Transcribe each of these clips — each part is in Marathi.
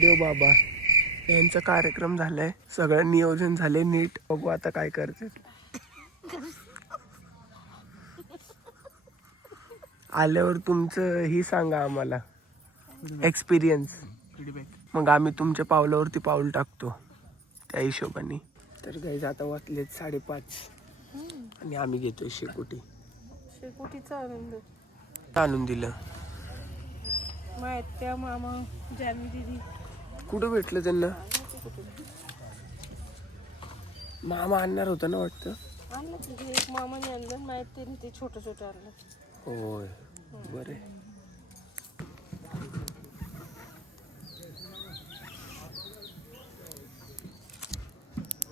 देव बाबा यांचा कार्यक्रम झालाय, सगळं नियोजन झाले नीट. बघू आता काय करते. आल्यावर तुमचं ही सांगा आम्हाला एक्सपिरियन्स, मग आम्ही तुमच्या पावलावरती पाऊल टाकतो त्या हिशोबाने. तर गाईज आता वाजलेत 5:30 आणि आम्ही घेतोय शेकोटीचा आनंद. आणून दिलं त्या मामा जानवी दीदी. कुठं भेटलं त्यांना? मामा आणणार होता ना वाटतं. आणलं एक मामाने आणलं, माहित त्यांनी ते छोटं छोटं आणलं. होय बरे.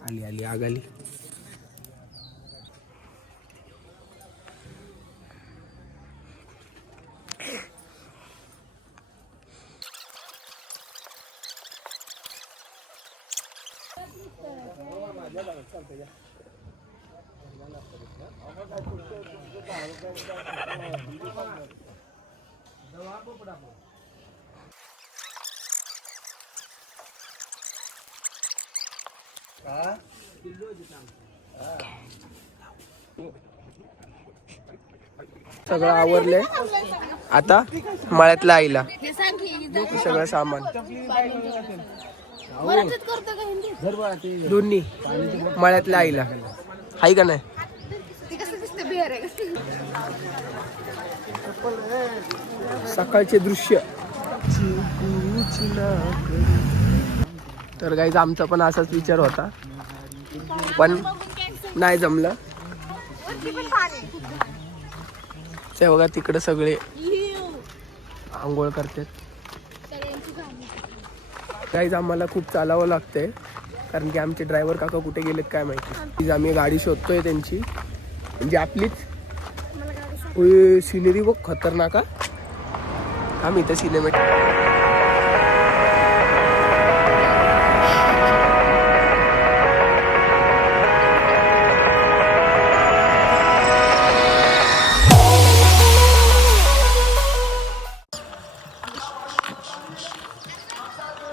आली आली आग आली. सगळं आवरलंय आता. मळ्यातल्या आईला सगळं सामान दोन्ही मळ्यातल्या आईला हाय का नाही. सकाळचे दृश्य. तर गाईज आमचा पण असाच विचार होता, पण नाही जमलं. ते बघा तिकडे सगळे आंघोळ करतात. गाईज आम्हाला खूप चालावं लागतंय, कारण की आमचे ड्रायव्हर काका कुठे गेलेत काय माहिती. आम्ही गाडी शोधतोय त्यांची, म्हणजे आपलीच. सिनेरी बघ खतरनाक. आम्ही इथं सिनेमॅटिक.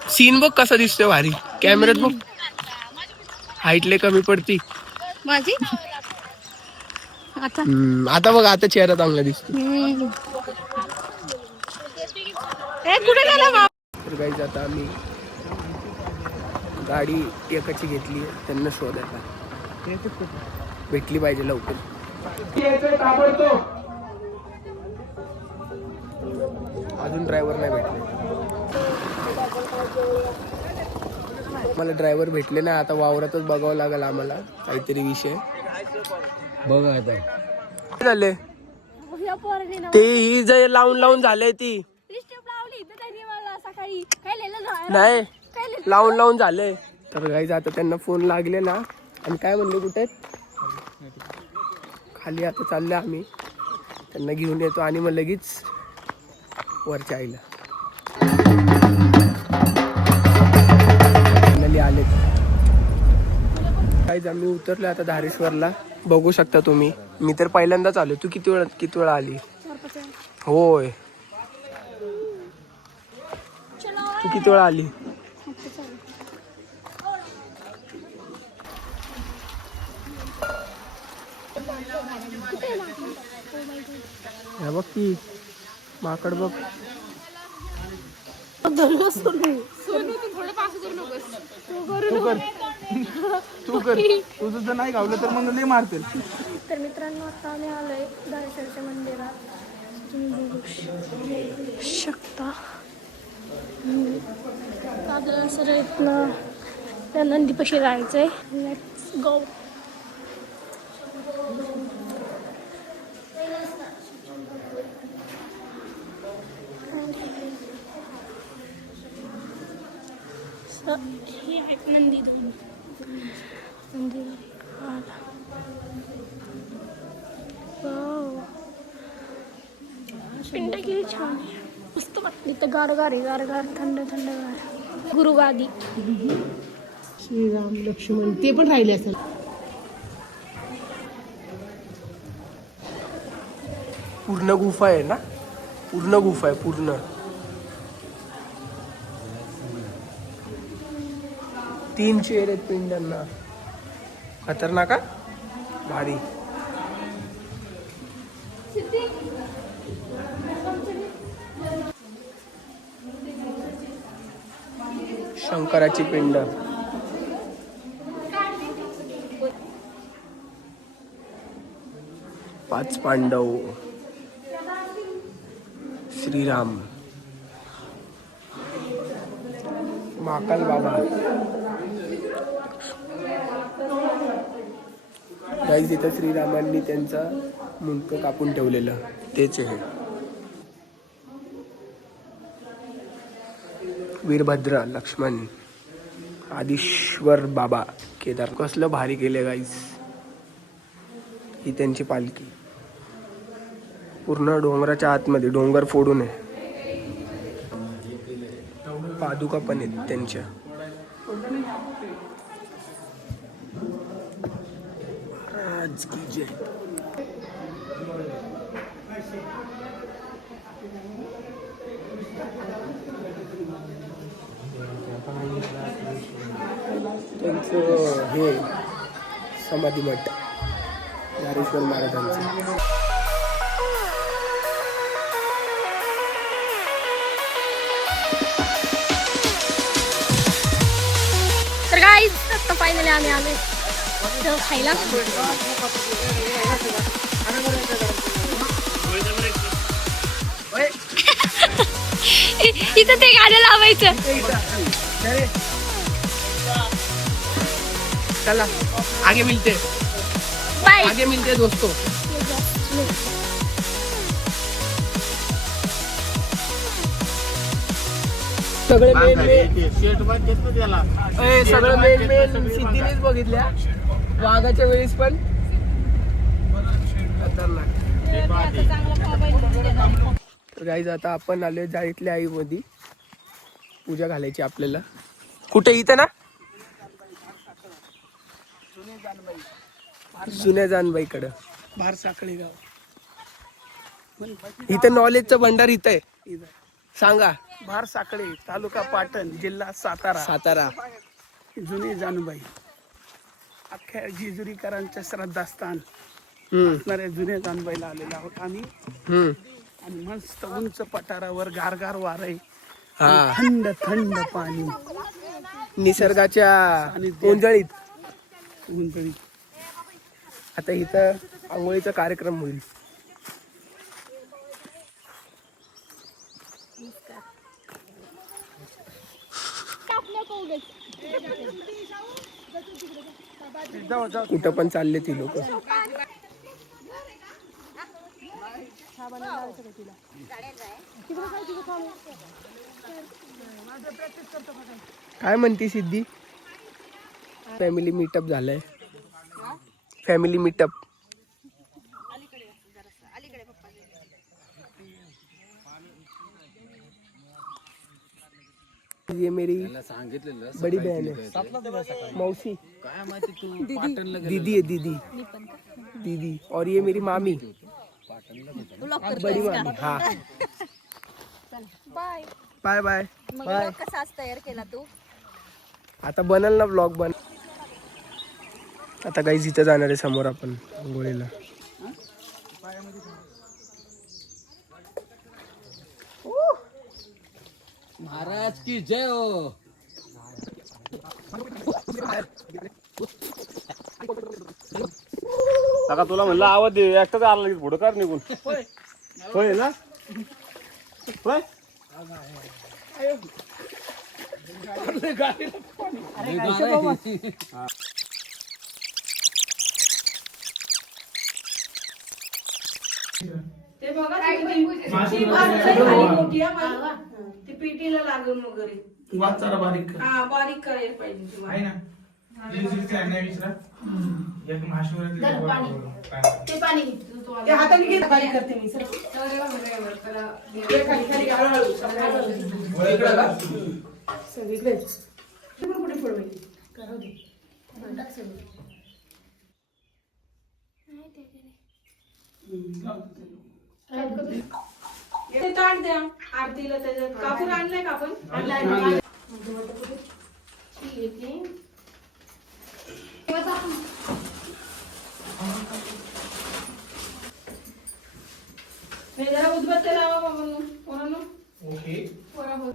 सीन बघ कसा दिसतोय भारी. कॅमेऱ्यात बघ हाईटले कमी पडती माझी. आता बघ, आता चेहरा चांगला दिसतो. तर गाईज आता आम्ही गाडी एकाची घेतली, त्यांना शोधायला भेटली पाहिजे लवकर. अजून ड्रायव्हर नाही भेटले. मला ड्रायव्हर भेटले ना, आता वावरातच बघावं लागेल आम्हाला काहीतरी विषय. बघा आता झाले ते ही जे लावून झाले ती नाही लावून झाले. तर गाईज आता त्यांना फोन लागले ना, आणि काय म्हणले कुठे खाली. आता चालले आम्ही, त्यांना घेऊन येतो आणि मग लगेच वरच्या आईला आलेत. गाईज आम्ही उतरलो आता धारेश्वरला. बघू शकता तुम्ही, मी तर पहिल्यांदाच आलो. तू किती वेळा आली? होय, तू किती वेळा आली? बघ की माकड बघ. तू कर तुझं जर नाही गावलं तर मग लय मारतील. तर मित्रांनो आता आम्ही आलोय धारेश्वरच्या मंदिरात. तुम्ही बघू शकता आपल्याला सर इथनं त्या नंदीपाशी जायचंय. Let's go. हे आहे नंदी मंदिर. पिंड किती छान आहे, मस्त वाटतं इथं. गार थंड गार. गुरुगादी. श्रीराम लक्ष्मण ते पण राहिले असेल. पूर्ण गुफा आहे ना, पूर्ण गुफा आहे पूर्ण. 3 चेअर आहेत पिंडांना. खतरनाक का भारी. शंकराची पिंड. पाच पांडव. श्रीराम. महाकाल बाबा. गाईज इथं श्रीरामांनी त्यांचा मुंडकं कापून ठेवलेलं तेच आहे. वीरभद्र, लक्ष्मण, आदिश्वर बाबा, केदार. कसलं भारी केले गाईज. ही त्यांची पालखी पूर्ण डोंगराच्या आतमध्ये, डोंगर फोडून आहे. पादुका पण आहेत त्यांच्या. महाराज की जय. त्यांचं हे समाधी मठ ज्ञानेश्वर महाराजांचं. तर गाईज आता फायनली आम्ही आलोय खायला. इथं ते गाणं लावायचं. चला आगे मिलते. बाय. आगे मिलते दोस्तों. सगळे सगळं मेन सिद्धीनेच बघितल्या. वाघाच्या वेळेस पण खतरनाक. तर गाईज आता आपण आलोय जाळीतल्या आई मध्ये. पूजा घालायची आपल्याला. कुठे इथं ना जुन्या जानबाईकडं बाहेर साखळी गाव. इथं नॉलेजचं भंडार इथं आहे. सांगा. बाहेर साखळी, तालुका पाटण, जिल्हा सातारा. सातारा. जुनी जानूबाई अख्ख्या जेजुरीकरांच्या श्रद्धास्थान असणाऱ्या जुन्या जानबाईला आलेलो आहोत आम्ही. आणि मस्त उंच पठारावर गारगार वारे, हा. थंड थंड पाणी, निसर्गाच्या उंजळीत. उंचळी. आता इथं आंघोळीचा कार्यक्रम होईल. कुठं पण चालले ती लोक. काय म्हणते सिद्धी. फॅमिली मीटअप झालंय. Family meetup. ये मेरी बड़ी बहन है, मौसी. दीदी है दीदी. दीदी. और ये मेरी मामी, बड़ी मामी. हाँ. बाय. Bye bye. बाय. कसा तयार केला तू. आता बनल ना ब्लॉग बन. आता काही इथं जाणार आहे समोर आपण आंघोळीला. महाराज की जय हो. काका तुला म्हणलं आवाज दे. एकटाच आला लगेच पुढं कर निघून. होय ना. होय. ते बघा ती मोठी ती पिटीला लागून वगैरे वाद जरा बारीक कर. हा बारीक करायला पाहिजे तुम्हाला. आहे ना. ते पाणी ते हाताने घेत बारीक करते मी. खाली खाली हळूहळू सगळीकडेच कुठे फोडवायची करू दे. ते ताट द्या आरतीला. त्याच्यात कापूर आणलाय का आपण.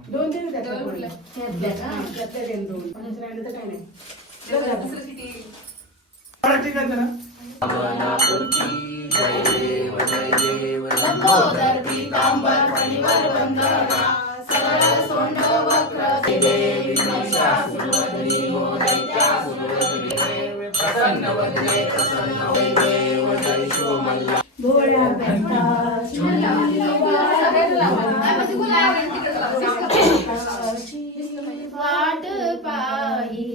दोन दिले त्यातल्या दोन. त्यातल्या देईन दोन. पण राहिलं तर काय नाही. बघ आता. ठीक आहे जरा. भोळ्या बेटाची वाट पाही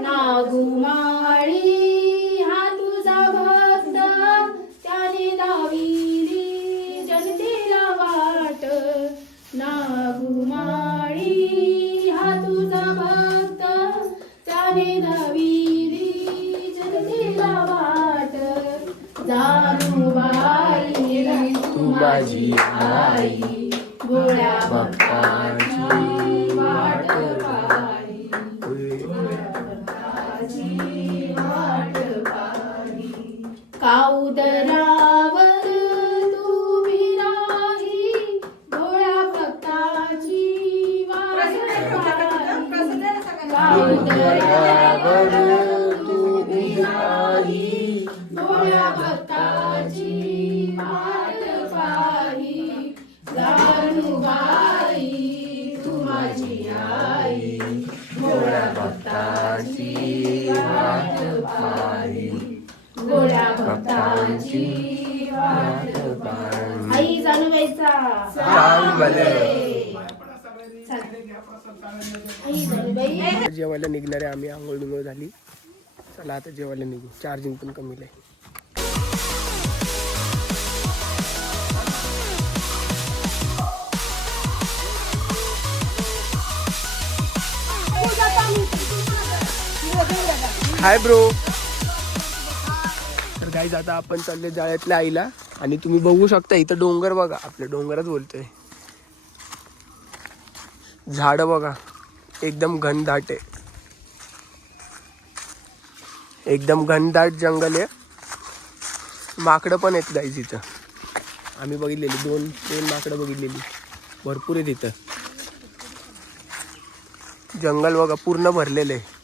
नागुमाळी हा तुझा भक्त त्याने दाविली जनतेला वाट नागुमाळी हा तुझा भक्त त्याने दाविली जनतेला वाट जानुबाई तू माझी आई भोळ्या भक्ताची वाट पाही काउदरावर तू विराही भोळ्या भक्ताची वाट पाही काउदरावर तू विराही भोळ्या भक्ताची वाट पाही जानुबाई तू माझी आई भोळ्या भक्ताची वाट पाही भोळ्या भक्ताची वाट पाही आई जानुबाईचा आई जानुबाई जेवायला निघणारे आम्ही. आंघोळ बिंघोळ झाली. चला आता जेवायला निघू. चार्जिंग पण कमी आहे. Hi bro. तर गाईज आता आपण चालले जाळ्यातल्या आईला. आणि तुम्ही बघू शकता इथं डोंगर बघा. आपल्या डोंगरात बोलतोय. झाड बघा एकदम घनदाट आहे. एकदम घनदाट जंगल आहे. माकडं पण आहेत गाईज इथं. आम्ही बघितलेली दोन माकडं बघितलेली. भरपूर आहे तिथं. जंगल बघा पूर्ण भरलेलं आहे.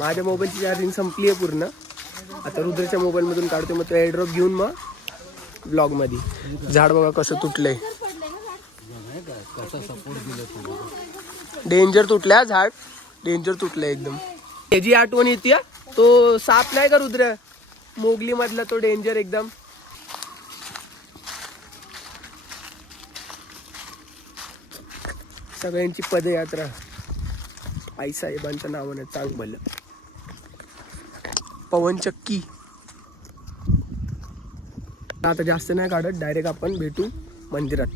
माझ्या मोबाईलची चार्जिंग संपली आहे पूर्ण. आता रुद्रच्या मोबाईलमधून काढतो. मग तो एअरड्रॉप घेऊन मग ब्लॉगमध्ये. झाड बघा कसं तुटलंय. डेंजर तुटलंय झाड. डेंजर तुटलंय एकदम. त्याची आठवण येते. तो साप नाही का रुद्र मोगली मधला तो डेंजर एकदम. सगळ्यांची पदयात्रा आईसाहेबांच्या नावाने चांग भलं. पवनचक्की. आता जास्त नाही काढत. डायरेक्ट आपण भेटू मंदिरात.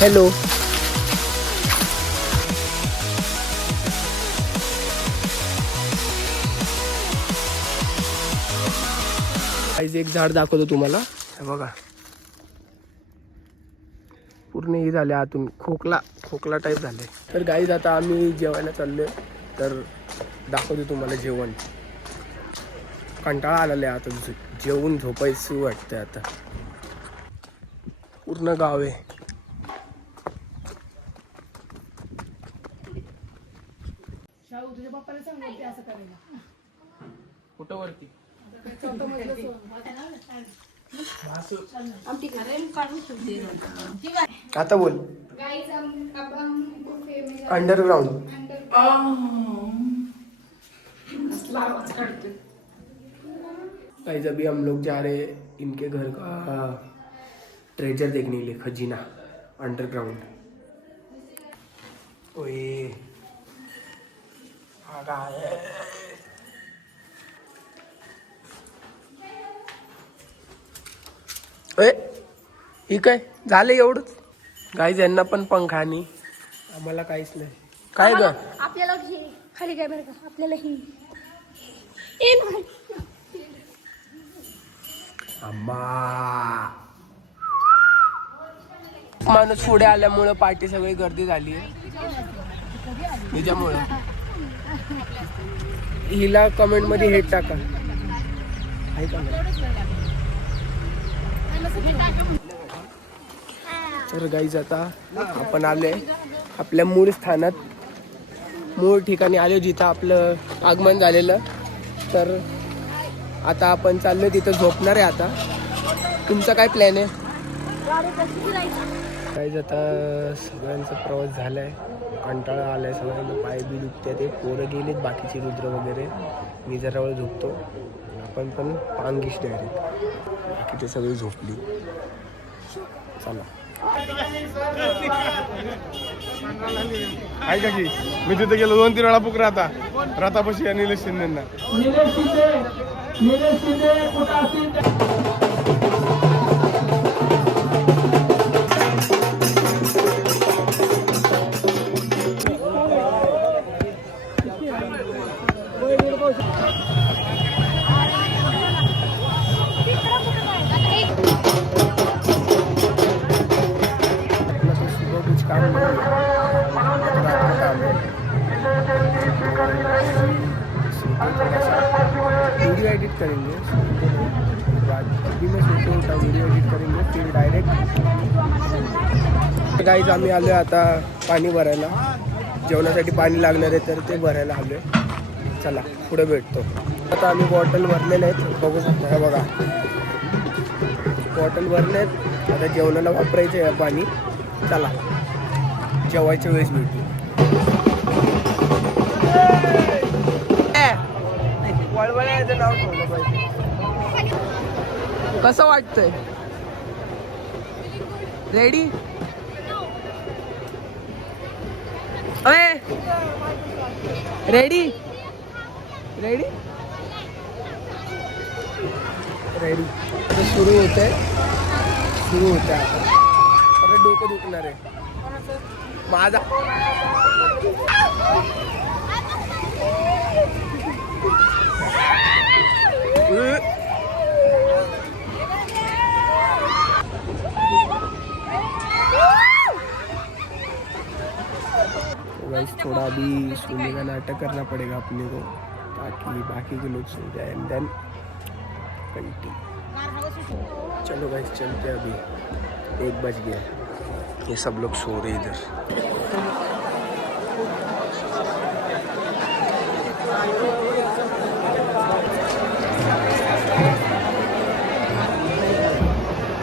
हॅलो. एक झाड दाखवतो तुम्हाला. हे बघा पूर्ण हे झाले आतून. खोकला टाईप झाले. तर गाईज आता आम्ही जेवायला चाललोय. तर दाखवतो तुम्हाला जेवण. कंटाळा आलेला आहे आता. जेवून झोपायचं वाटतंय आता. पूर्ण गाव आहे. शाहू तुझ्या पप्पाला सांग वरती असं करायला. कुठं वरती. आता बोल. अंडरग्राउंड. गाइस अभी हम लोग जा रहे इनके घर का ट्रेजर देखने के लिए, खजीना अंडरग्राउंड। ओए आ गया है। ओए ही काय झालं एवढंच? गाईज यांना पण पंखा आणि आम्हाला काहीच नाही. काय ग आपल्याला ही खाली काय बरं का, आपल्याला ही आम्हा माणूस पुढे आल्यामुळं पार्टी सगळी गर्दी झाली आहे. तिच्यामुळं हिला कमेंट मध्ये हेट टाका. आहे का नाही? तर गाईज आता आपण आलोय आपल्या मूळ स्थानात, मूळ ठिकाणी आलो जिथं आपलं आगमन झालेलं. तर आता आपण चाललोय तिथं झोपणार आहे. आता तुमचा काय प्लॅन आहे? गाईज आता सगळ्यांचा प्रवास झालाय, कंटाळा आलाय सगळ्यांना, पाय बी दुखते. ते पोरं गेलेत बाकीचे रुद्र वगैरे, मी जरा वेळ झोपतो. आपण पण पांगिश डायरेक्ट, बाकी ते सगळी झोपली. चला आहे का की मी तिथे गेलो 2-3 वेळा पुक रातापाशी निलेश शिंदेना. कुछ काम नहीं है, रात का काम है. वीडियो एडिट करेंगे अभी मैं सोच रहा हूँ वीडियो एडिट करेंगे फिर डायरेक्ट. गाईज आम्ही आलो आता पाणी भरायला, जेवणासाठी पाणी लागणार आहे तर ते भरायला आलो आहे. चला पुढे भेटतो. आता आम्ही बॉटल भरलेले आहेत, बघू शकता. हे बघा बॉटल भरले आहेत, आता जेवणाला वापरायचं आहे पाणी. चला जेवायच्या वेळेस भेटू. वळवळ्याचं नाव ठेवलं पाहिजे. कसं वाटतंय? रेडी? अरे रेडी रेडी रेडी. सुरू होते आता. परत डोकं दुखणार आहे माझा. गाइस थोड़ा अभी सोने का नाटक करना पड़ेगा अपने को ताकि बाकी के लोग सो जाए एंड देन कंटिन्यू. चलो गाइस चलते हैं. अभी 1 बज गया, ये सब लोग सो रहे इधर.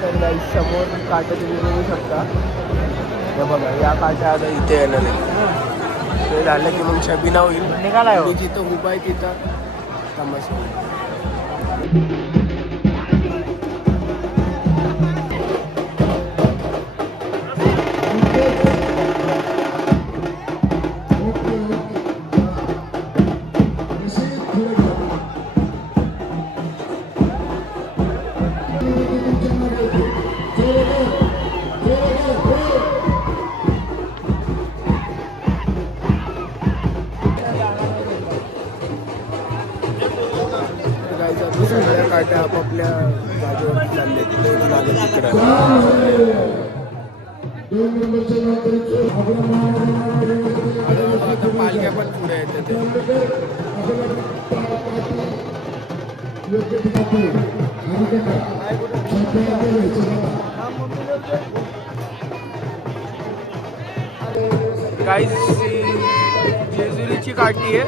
तर गाइस समोर काटा तुम्ही बघू शकता. हे बघा या काठ्या आता इथे येणार आहे. ते झालं की मग शबिना होईल. मी जिथं उभा आहे तिथं तमाशा होईल. सगळ्या काट्या आपापल्या जागेवर चालले तिकडे. आता पालख्या पण पुढे येतात. गाईज जेजुरीची काठी आहे,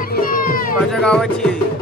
माझ्या गावाची आहे.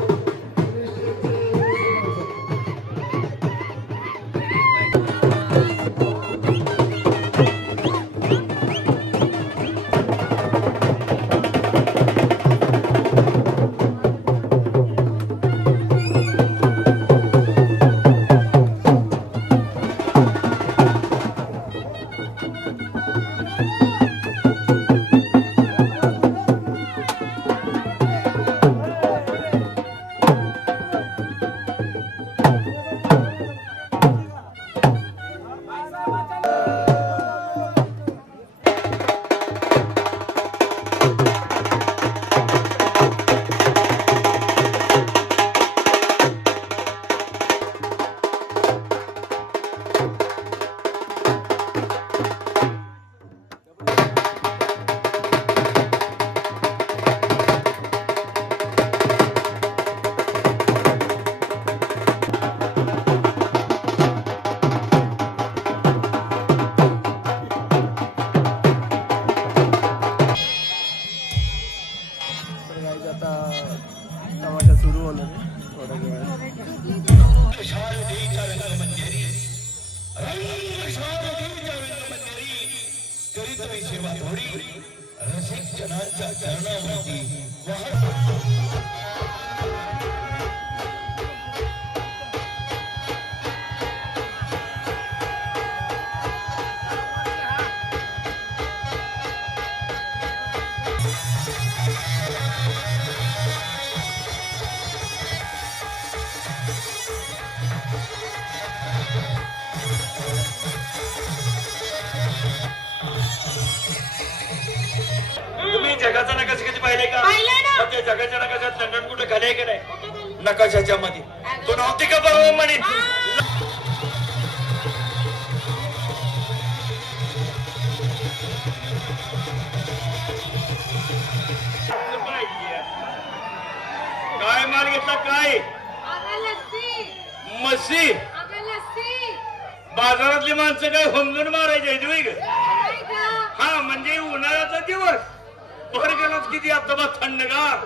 चालू होणार आहे थोड्या वेळात. तुम्ही जगाचा नकाशा कधी पाहिलंय का? मग त्या जगाच्या नकाशात लंडन कुठे खाली आहे की नाही? नकाशाच्या मध्ये तो नव्हती का बरोबर म्हणे. काय माल घेतला काय? मस्सी. बाजारातली माणसं काय हुंदून मारायचे तुम्ही ग? हा म्हणजे उन्हाळ्याचा दिवस भर गेलाच किती आता बा थंडगार.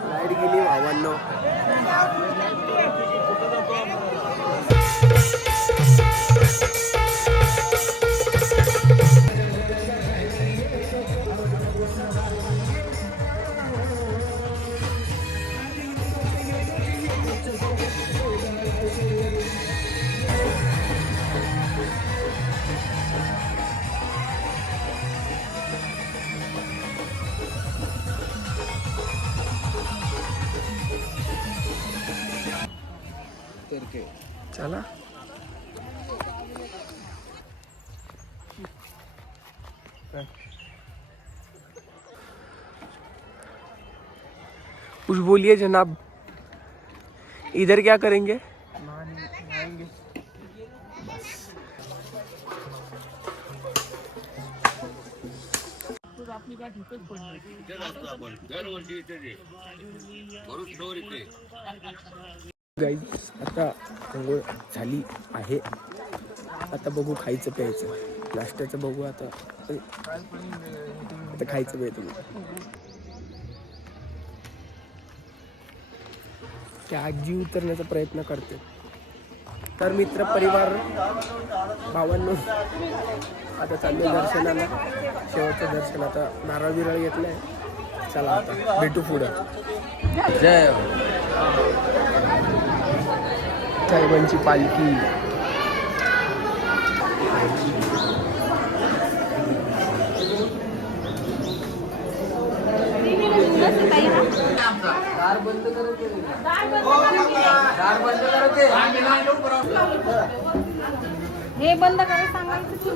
लाईट गेली भावांनो. चला कुछ बोलिए जनाब, इधर क्या करेंगे? गाईज आता अंघोळ झाली आहे. आता बघू खायचं प्यायचं. नाश्त्याचं बघू आता. आता खायचं प्यायचं. त्या आजी उतरण्याचा प्रयत्न करते. तर मित्र परिवार भावांनो आता चाललो दर्शनाला. शेवटचं दर्शन आता नारळ बिरळ घेतलंय. चला आता भेटू पुढं. जय साहेबांची पालखी. हे बंद करायला सांगायचं की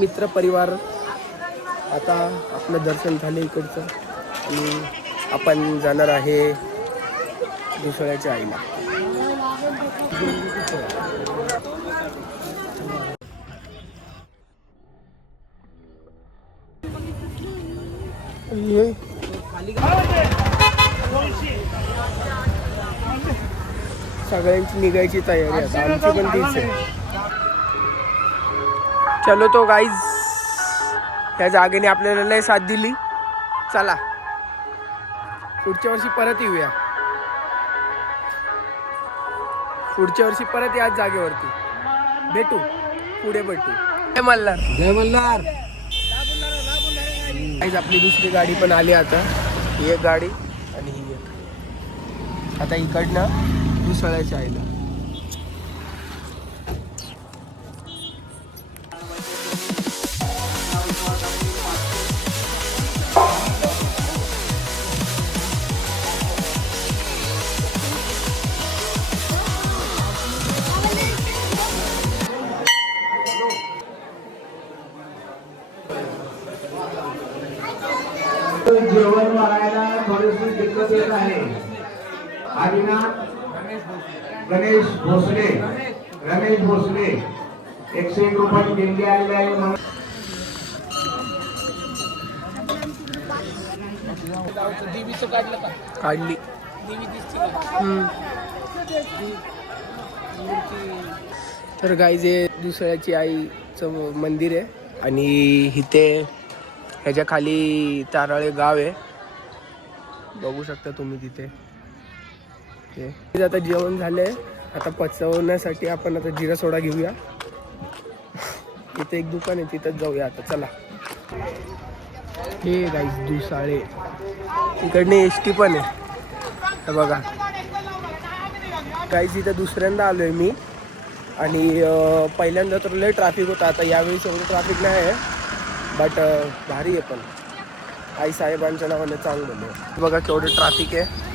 मित्र परिवार आता आपलं दर्शन झालं इकडचं आणि आपण जाणार आहे दुसऱ्याच्या आईला. सगळ्यांची निघायची तयारी आता. आमची पण तीच आहे. चलो तो गाईज, त्या जागेने आपल्याला लय साथ दिली. चला पुढच्या वर्षी परत येऊया. पुढच्या वर्षी परत याच जागेवरती भेटू. पुढे भेटू. जय मल्हार. जय मल्हार. गाईज आपली दुसरी गाडी पण आली आता. ही एक गाडी आणि ही एक. आता इकडनं दुसऱ्याच्या आईला. जेवण वाढायला थोडीशी दिक्कत येत आहे. आदिनाथ गणेश भोसले, रमेश भोसले 101 रुपये देणगी आलेली आहे. काढली. तर गाईज हे दुसऱ्याची आईचं मंदिर आहे आणि इथे ह्याच्या खाली ताराळे गाव आहे, बघू शकता तुम्ही तिथे. आता जेवण झालंय, आता पचवण्यासाठी आपण आता जिरा सोडा घेऊया. इथे एक दुकान आहे, तिथंच जाऊया आता. चला. हे गाईज दुसाळे, इकडने एसटी पण आहे. हे बघा गाईज, इथं दुसऱ्यांदा आलोय मी आणि पहिल्यांदा तर लय ट्रॅफिक होता. आता यावेळी एवढं ट्रॅफिक नाही आहे, बट भारी आहे. पण आई साहेबांच्या नावाने चांगलं आहे. बघा केवढं ट्रॅफिक आहे.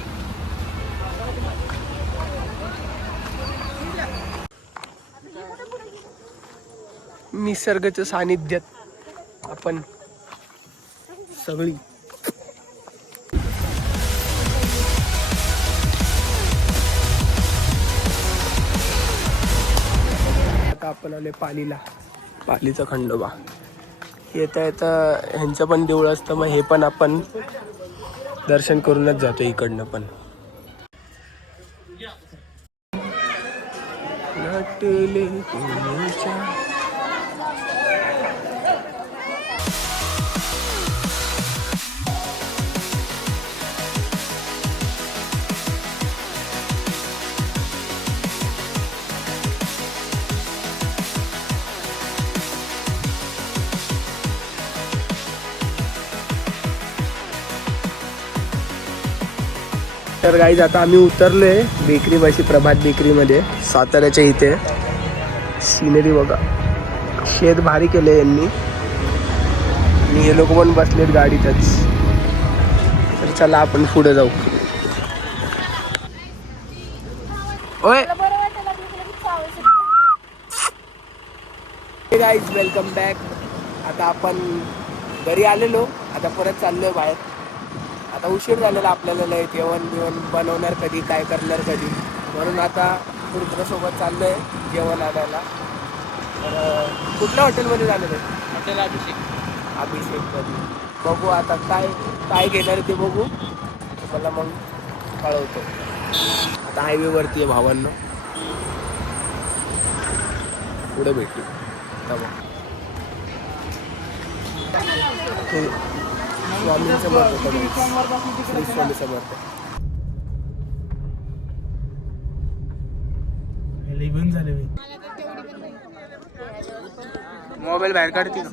निसर्गाच्या सानिध्यात आपण सगळी. आता आपण आले पालीला, पालीचा खंडोबा. येता येता ह्यांचं पण देऊळ असतं, मग हे पण आपण दर्शन करूनच जातो इकडनं पण. नटले तुमच्या तर गाईज आता आम्ही उतरलोय बेकरी पाशी, प्रभात बेकरीमध्ये, साताऱ्याच्या इथे. सिनरी बघा, शेत भारी केले यांनी आणि हे लोक पण बसलेत गाडीतच. तर चला आपण पुढे जाऊ. ओय गाईज, वेलकम बॅक. आता आपण घरी आलेलो, आता परत चाललोय बाहेर. आता उशीर झालेला आपल्याला, लय जेवण बिवण बनवणार कधी, काय करणार कधी, म्हणून आता मित्रासोबत चाललो आहे जेवण आणायला. तर कुठल्या हॉटेलमध्ये झालेलं आहे? हॉटेल अभिषेकमध्ये. बघू आता काय काय घेणार ते बघू, मला मग कळवतो. आता हायवेवरती आहे भावांना, पुढे भेटू. स्वामी समर्थ, श्री स्वामी समर्थ. मोबाईल बाहेर काढते का?